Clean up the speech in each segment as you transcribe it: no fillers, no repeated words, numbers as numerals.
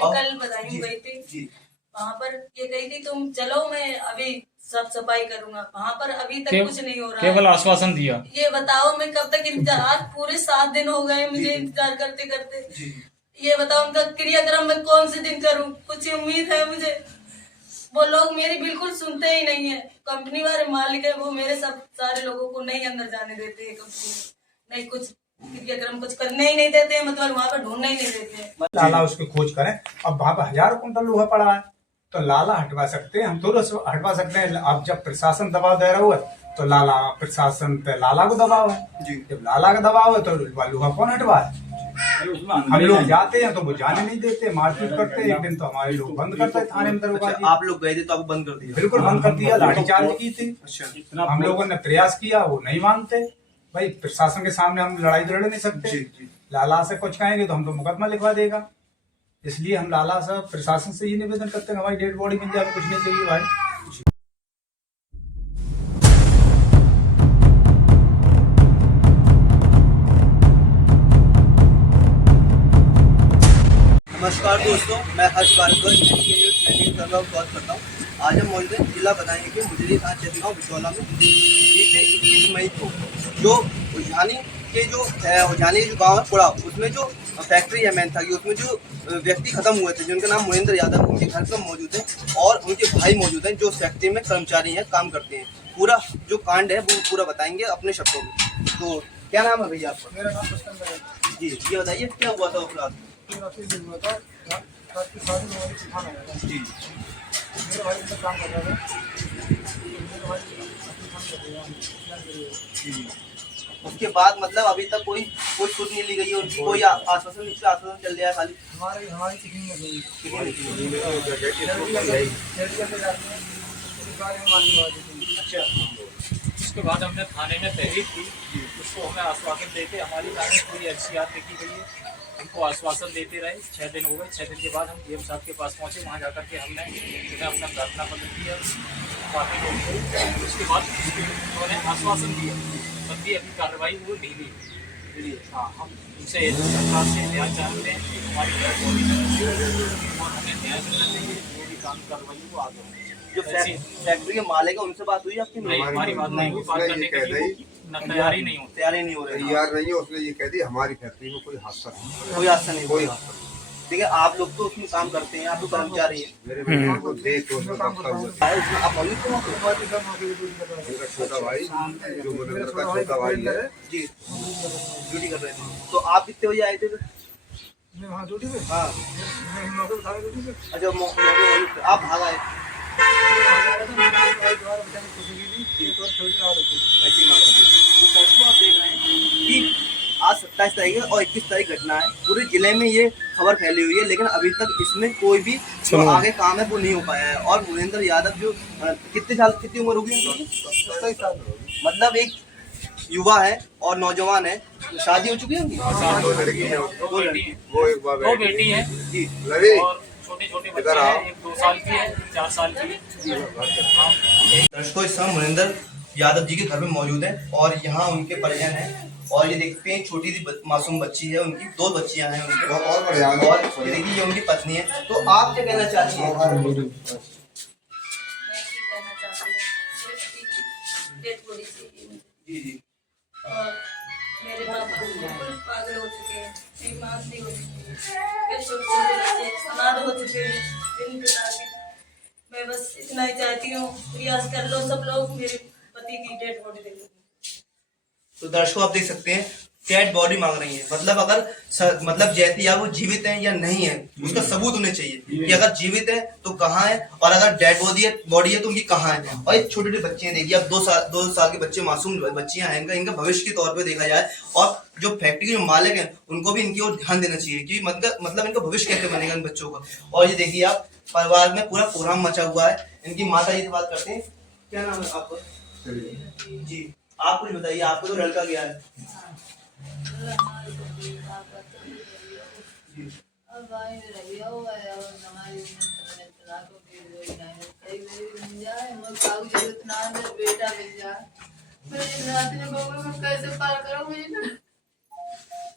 मैं कल बदायूं गई थी, वहाँ पर ये गई थी तुम चलो मैं अभी सब सफाई करूंगा, वहाँ पर अभी तक कुछ नहीं हो रहा केवल आश्वासन दिया। ये बताओ मैं कब तक इंतजार, आज पूरे 7 दिन हो गए मुझे इंतजार करते करते। ये बताओ उनका क्रियाक्रम मैं कौन से दिन करूं, कुछ उम्मीद है मुझे? वो लोग मेरी बिल्कुल सुनते ही नहीं है। कंपनी वाले मालिक है वो मेरे सब सारे लोगों को नहीं अंदर जाने देते हैं कंपनी में, नहीं कुछ क्रियाक्रम कुछ करने ही नहीं देते हैं, मतलब वहाँ पर ढूंढने ही नहीं देते हैं। लाला उसकी खोज करें। अब वहाँ पर 1000 कुंटल लोहा पड़ा है तो लाला हटवा सकते हैं, हम तो हटवा सकते हैं। अब जब प्रशासन दबाव दे रहा है तो लाला प्रशासन पे लाला को दबाव है, जब लाला का दबाव है तो लोहा कौन हटवाए? हम लोग जाते हैं तो वो जाने नहीं देते, मारपीट करते हैं। एक दिन तो हमारे लोग बंद करते हैं थाने में दरोगा जी। आप लोग गए थे तो आपको बंद कर दिया? बिल्कुल बंद कर दिया, लाठीचार्ज की थी। हम लोगों ने प्रयास किया, वो नहीं मानते। भाई प्रशासन के सामने हम लड़ाई तो लड़ नहीं सकते, लाला से कुछ कहेंगे तो हम तो मुकदमा लिखवा देगा। इसलिए हम लाला साहब प्रशासन से ये निवेदन करते हैं हमारी डेड बॉडी मिल जाए, कुछ नहीं चाहिए भाई। नमस्कार दोस्तों, मैं हर्ष भारद्वाज स्वागत करता हूँ। आज हम मौजूद हैं जिला बदायूं के मुजरी थाना क्षेत्र गाँव बिचौला में। बीते 21 मई को जो उजानी के जो गाँव है पुड़ा, उसमें जो फैक्ट्री है मैन था कि उसमें जो व्यक्ति खत्म हुए थे जिनका नाम मुरेंद्र यादव, उनके घर पर मौजूद है और उनके भाई मौजूद हैं जो फैक्ट्री में कर्मचारी हैं, काम करते हैं। पूरा जो कांड है वो पूरा बताएंगे अपने शब्दों में। तो क्या नाम है भैया आपका? मेरा नाम पुष्कर है जी, ये बताइए क्या हुआ था उस रात? जी मेरा भाई काम कर रहा था। उसके बाद मतलब अभी तक कोई छूट नहीं ली गई है उनकी, कोई आश्वासन चल रहा है खाली? हमारी चिकिंग में गई। अच्छा, उसके बाद हमने थाने में तहरीर की, उसको हमें आश्वासन देते, हमारी थाने पूरी एफसीआर लिखी गई है, हमको आश्वासन देते रहे। 6 दिन हो गए। 6 दिन के बाद हम डीएम साहब के पास पहुँचे, वहाँ जाकर के हमने उन्हें अपना प्रार्थना पत्र दिया, बाकी लोग। उसके बाद उन्होंने आश्वासन दिया, तब भी अभी कार्रवाई वो ढीली। हाँ, हम उनसे सरकार से न्याय चाहते हैं कि हमारी और हमें न्याय मिलना चाहिए, जो भी कानून कार्रवाई वो आगे होनी चाहिए। जो फैक्ट्री के मालिक है उनसे बात हुई आपकी? नहीं, हमारी बात नहीं हुई, बात करने के लिए तैयारी नहीं होती, तैयारी नहीं हो रही। तैयार नहीं है, उसने ये कह दी हमारी फैक्ट्री में कोई हादसा नहीं, कोई हादसा नहीं, कोई हादसा नहीं। ठीक है, आप लोग तो उसमें काम करते हैं, आप तो कर्मचारी हैं। मेरे बेटे को देख तो उसमें काम कर हुआ है, उसमें आप मौजूद थे वहाँ पे? मेरा छोटा भाई जो मुरेंद्र का छोटा भाई है जी, ड्यूटी कर रहे थे। तो आप कितने बजे आए थे फिर? हाँ ड्यूटी पे। हाँ, ड्यूटी पे। अच्छा, आप भाग आए? तो दर्शकों आप देख रहे हैं कि आज 27 तारीख और 21 तारीख घटना है। पूरे जिले में ये खबर फैली हुई है, लेकिन अभी तक इसमें कोई भी जो आगे काम है वो नहीं हो पाया है। और मुरेंद्र यादव जो कितनी उम्र होगी उनकी? 27 साल। मतलब एक युवा है और नौजवान है। शादी हो चुकी है उनकी? 2 लड़की है, दो बेटी है जी। और छोटे बच्चे हैं, एक 2 साल की है, 4 साल की है। दर्शकों, इस समय मुरेंद्र यादव जी के घर में मौजूद है और यहाँ उनके परिजन हैं। और ये देखते हैं छोटी सी मासूम बच्ची है उनकी, 2 बच्चियां हैं उनकी। और बढ़िया। और ये देखिए ये उनकी पत्नी है। तो आप क्या कहना चाहती हैं? मैं ये कहना चाहती हूँ डेड बॉडी चाहिए मुझे। जी जी। और मेरे पापा बिल्कुल पागल हो चुके हैं, एक मानसी हो चुकी है, मेरे छोटे बच्चे समाध हो चुके हैं बिन पिता के। मैं बस इतना ही चाहती हूँ, प्रयास कर लो सब लोग, मेरे पति की डेड बॉडी देखो। तो दर्शकों आप देख सकते हैं डेड बॉडी मांग रही है। मतलब अगर मतलब जैती या वो जीवित है या नहीं है उसका सबूत होने चाहिए कि अगर जीवित है तो कहाँ है, और अगर डेड बॉडी है तो उनकी कहाँ है। और ये छोटे छोटे बच्चे हैं, देखिए अब 2 साल के बच्चे, मासूम बच्चियां हैं। इनका भविष्य के तौर पे देखा जाए और जो फैक्ट्री के जो मालिक हैं उनको भी इनकी ओर ध्यान देना चाहिए कि मतलब इनका भविष्य कैसे बनेगा इन बच्चों का। और ये देखिए आप परिवार में पूरा कोहराम मचा हुआ है। इनकी माता जी से बात करते हैं। क्या नाम है आपका? जी, आप कुछ बताइए, आपको तो लड़का गया है। बेटा मिल जाए, कैसे पार करो मुझे।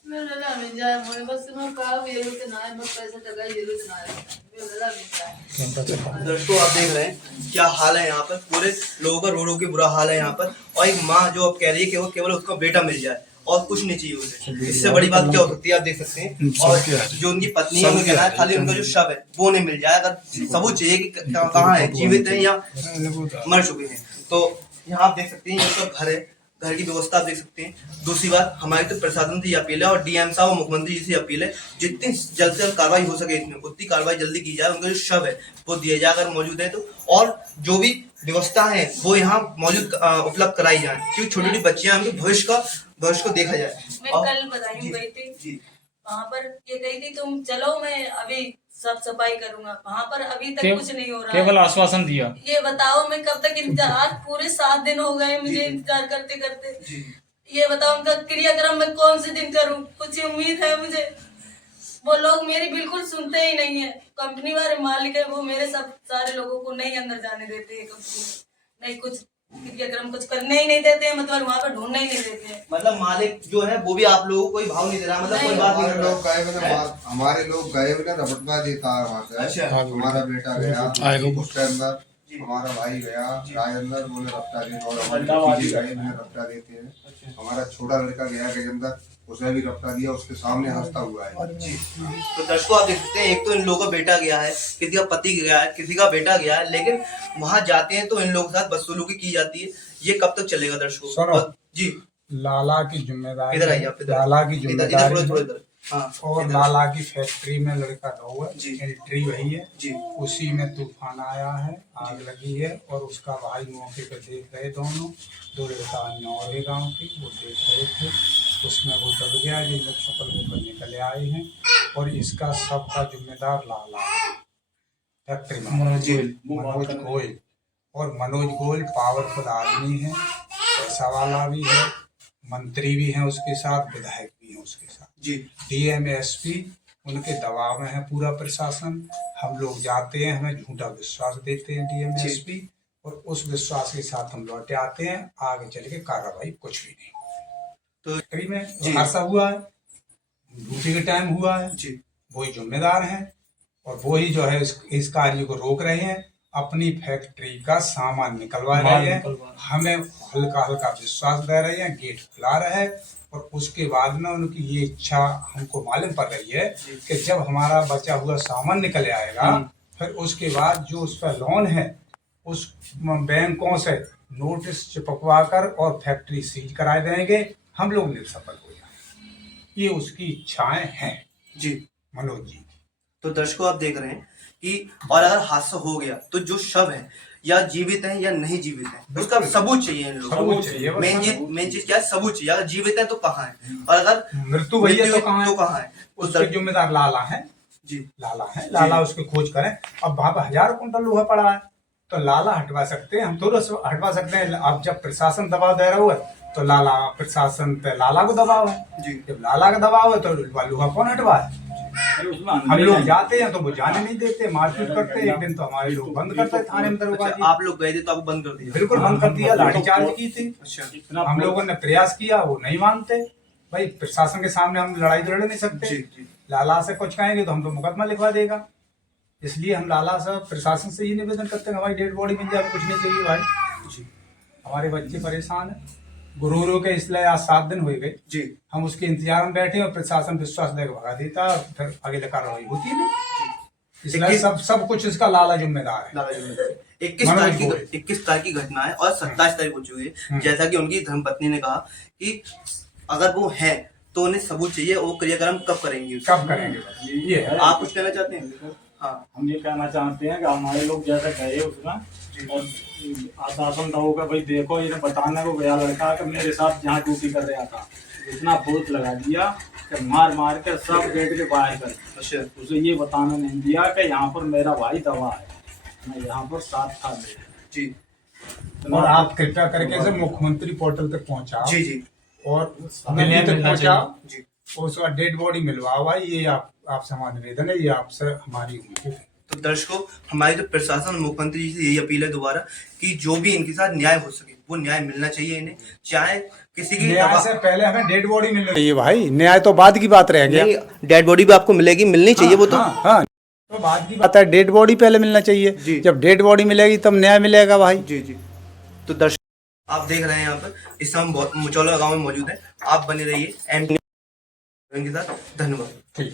मेरे ला मिल जाए मुझे बस मैं कहा ये लोग के ना है बस पैसा टका ये लोग ना है मेरे ला मिल जाए। दर्शकों आप देख रहे हैं क्या हाल है यहाँ पर, पूरे लोगों का रो रो के बुरा हाल है यहाँ पर। और एक माँ जो अब कह रही है कि वो केवल उसका बेटा मिल जाए और कुछ नहीं चाहिए उसे, इससे बड़ी बात क्या हो सकती है आप देख सकते हैं। और जो उनकी पत्नी है उन्होंने कहना है खाली उनका जो शव है वो नहीं मिल जाए, अगर सबूत चाहिए कि कहाँ है, जीवित है या मर चुके हैं। तो यहाँ आप देख सकते हैं ये उसका घर है, घर की व्यवस्था आप देख सकते हैं। दूसरी बात हमारी तो प्रशासन से अपील है और डीएम साहब और मुख्यमंत्री जी से अपील है, जितनी जल्द से जल्द कार्रवाई हो सके इसमें उतनी कार्रवाई जल्दी की जाए, उनका जो शव है वो दिया जाए अगर मौजूद है तो, और जो भी व्यवस्था है वो यहाँ मौजूद उपलब्ध कराई जाए, क्योंकि छोटी छोटी बच्चियां उनके भविष्य को देखा जाए। मैं कल बदायूं गई थी, वहाँ पर ये गई थी तुम चलो मैं अभी सब सफाई करूंगा, वहाँ पर अभी तक कुछ नहीं हो रहा केवल है। आश्वासन दिया। ये बताओ मैं कब तक इंतजार, पूरे 7 दिन हो गए मुझे इंतजार करते करते। ये बताओ उनका क्रियाक्रम मैं कौन से दिन करूं, कुछ उम्मीद है मुझे। वो लोग मेरी बिल्कुल सुनते ही नहीं है, कंपनी वाले मालिक है वो मेरे सब सारे लोगों को नहीं अंदर जाने देते हैं कंपनी में, नहीं कुछ क्रियाक्रम कुछ करने ही नहीं देते हैं, मतलब वहाँ पर ढूंढने ही नहीं देते हैं। मतलब मालिक जो है वो भी आप लोगों को कोई भाव नहीं दे रहा, मतलब कोई बात नहीं कर रहा। हमारे लोग गए बिना रपटवा देता है वहाँ से। अच्छा। हमारा बेटा गया उसके अंदर, हमारा भाई गया राय अंदर, बोले रपटा दे, और हमारे चीजें गए बिना रपटा देते हैं। हमारा छोटा लड़का गया गजेंद्र, उसने भी रपटा दिया, उसके सामने हंसता हुआ है। तो दर्शकों आप देख सकते हैं एक तो इन लोगों का बेटा गया है, किसी का पति गया है, किसी का बेटा गया है, लेकिन वहां जाते हैं तो इन लोगों के साथ बदसलूकी की जाती है। ये कब तक चलेगा दर्शकों? सुनो। जी लाला की जिम्मेदारी, इधर आइए आप, इधर लाला की इधर जिम्मेदारी थोड़ा इधर। हाँ और लाला की फैक्ट्री में लड़का हुआ जी। एंट्री वही है जी उसी में तूफान आया है, आग लगी है और उसका भाई मौके पर देख रहे, दोनों दो लड़का और गाँव के वो देख रहे थे, उसमें वो दब गया, ये लोग सफल होकर निकले आए हैं और इसका सबका जिम्मेदार लाला है फैक्ट्री में, मनोज गोयल। और मनोज गोयल पावरफुल आदमी है, पैसा वाला भी है, मंत्री भी है उसके साथ, विधायक भी है उसके साथ जी डीएम एसपी उनके दबाव में है पूरा प्रशासन। हम लोग जाते हैं, हमें झूठा विश्वास देते हैं डीएम एसपी और उस विश्वास के साथ हम लौटे आते हैं, आगे चल के कार्रवाई कुछ भी नहीं। तो फैक्ट्री में हादसा हुआ है, ड्यूटी के टाइम हुआ है, जी वही जिम्मेदार हैं और वही जो है इस कार्य को रोक रहे हैं, अपनी फैक्ट्री का सामान निकलवा रहे हैं, हमें हल्का हल्का विश्वास दे रहे हैं, गेट खुला रहे हैं और उसके बाद में उनकी ये इच्छा हमको मालूम पड़ रही है कि जब हमारा बचा हुआ सामान निकल आएगा फिर उसके बाद जो उस पर लोन है उस बैंकों से नोटिस चिपकवा कर और फैक्ट्री सीज करा देंगे, हम लोग निसफल हो जाएंगे। ये उसकी इच्छाएं हैं जी मनोज जी। तो दर्शकों आप देख रहे हैं कि और अगर हादसा हो गया तो जो शव है या जीवित है या नहीं जीवित है उसका सबूत चाहिए इन लोगों सबूत चाहिए, को। बस मेन चीज क्या है? सबूत चाहिए। अगर जीवित है तो कहाँ है और अगर मृत्यु भई है तो कहाँ है? कहाँ है? उसके जिम्मेदार लाला है, जी लाला है, लाला उसकी खोज करें। अब वहां पर 1000 कुंटल लोहा पड़ा है तो लाला हटवा सकते हैं, हम थोड़ा हटवा सकते हैं। अब जब प्रशासन दबाव दे रहा है तो लाला प्रशासन पे लाला को दबाव है, जी जब लाला का दबाव है तो लोहा कौन हटवा है? हम लोग जाते हैं तो वो जाने नहीं देते, मारपीट करते हैं। एक दिन तो हमारे लोग बंद करते हैं थाने में दरोगा जी। आप लोग गए थे तो आपको बंद कर दिया? बिल्कुल बंद कर दिया, लाठीचार्ज की थी। अच्छा हम लोगों ने प्रयास किया, वो नहीं मानते। भाई प्रशासन के सामने हम लड़ाई तो लड़ नहीं सकते, जी जी लाला से कुछ कहेंगे तो हम तो मुकदमा लिखवा देगा। इसलिए हम लाला से प्रशासन से ये निवेदन करते हैं हमारी डेड बॉडी मिल जाए, कुछ नहीं चाहिए भाई जी हमारे बच्चे परेशान है। गुरूरों के इसलिए आज 7 दिन हो गए, जी हम उसके इंतजार में बैठे और प्रशासन विश्वास देकर भगा देता, फिर आगे कार्रवाई होती नहीं। इसलिए सब कुछ इसका लाला जिम्मेदार है। 21 तारीख की घटना है और 27 तारीख हो चुकी है। जैसा कि उनकी धर्मपत्नी ने कहा कि अगर वो है तो उन्हें सबूत चाहिए, वो क्रियाक्रम कब करेंगे? कब करेंगे? ये है। आप कुछ कहना चाहते हैं? हाँ हम ये कहना चाहते हैं कि हमारे लोग जैसे कहे उसमें और आश्वासन दो कि भाई देखो ये बताने को गया लड़का कि मेरे साथ जहाँ ड्यूटी कर रहा था, इतना फोर्स लगा दिया कि मार के सब गेट के बाहर कर। अच्छा उसे ये बताने नहीं दिया कि यहाँ पर मेरा भाई दवा है, मैं यहाँ पर साथ था मेरे। जी और आप कृपया करके इसे मुख्यमंत्री पोर्टल तक पहुंचाओ जी जी और दिल्ली तक पहुंचाओ, जी उसका डेड बॉडी मिलवाओ भाई। ये आपसे हमारा निवेदन है, ये आपसे हमारी उम्मीद है। तो दर्शकों, हमारी जो प्रशासन मुख्यमंत्री जी से यही अपील है दोबारा कि जो भी इनके साथ न्याय हो सके वो न्याय मिलना चाहिए इन्हें, चाहे किसी की न्याय से पहले हमें डेड बॉडी मिलनी चाहिए भाई, न्याय तो बाद की बात रह गया। डेड बॉडी भी आपको मिलेगी, मिलनी चाहिए वो तो। हाँ, तो बाद की बात है, डेड बॉडी पहले मिलना चाहिए। जब डेड बॉडी मिलेगी तब न्याय मिलेगा भाई। जी जी। तो दर्शक आप देख रहे हैं यहाँ पर इस समय मुचौला गाँव में मौजूद है। आप बने रहिए एम के साथ। धन्यवाद।